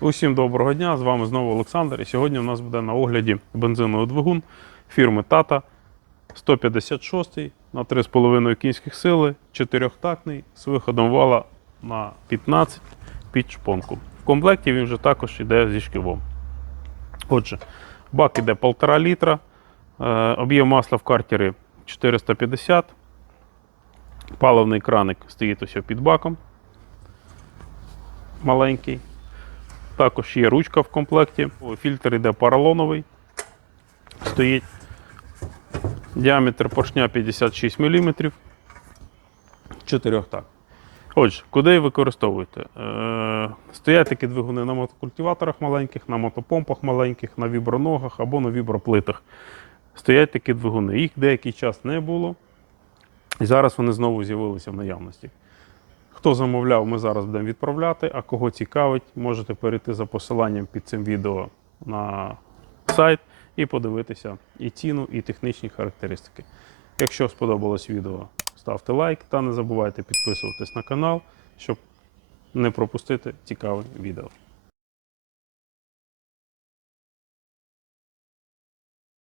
Усім доброго дня! З вами знову Олександр. І сьогодні у нас буде на огляді бензиновий двигун фірми Tata 156 на 3,5 кінських сили, 4-тактний з виходом вала на 15 під шпонку. В комплекті він вже також йде зі шківом. Отже, бак іде 1,5 літра, е, об'єм масла в картері 450. Паливний краник стоїть ось під баком. Маленький. Також є ручка в комплекті. Фільтр йде поролоновий. Стоїть. Діаметр поршня 56 мм. 4 так. Отже, куди використовуєте? Е, стоять такі двигуни на мотокультиваторах маленьких, на мотопомпах маленьких, на віброногах або на віброплитах. Стоять такі двигуни. Їх деякий час не було. І зараз вони знову з'явилися в наявності. Хто замовляв, ми зараз будемо відправляти. А кого цікавить, можете перейти за посиланням під цим відео на сайт і подивитися і ціну, і технічні характеристики. Якщо сподобалось відео, ставте лайк та не забувайте підписуватись на канал, щоб не пропустити цікаве відео.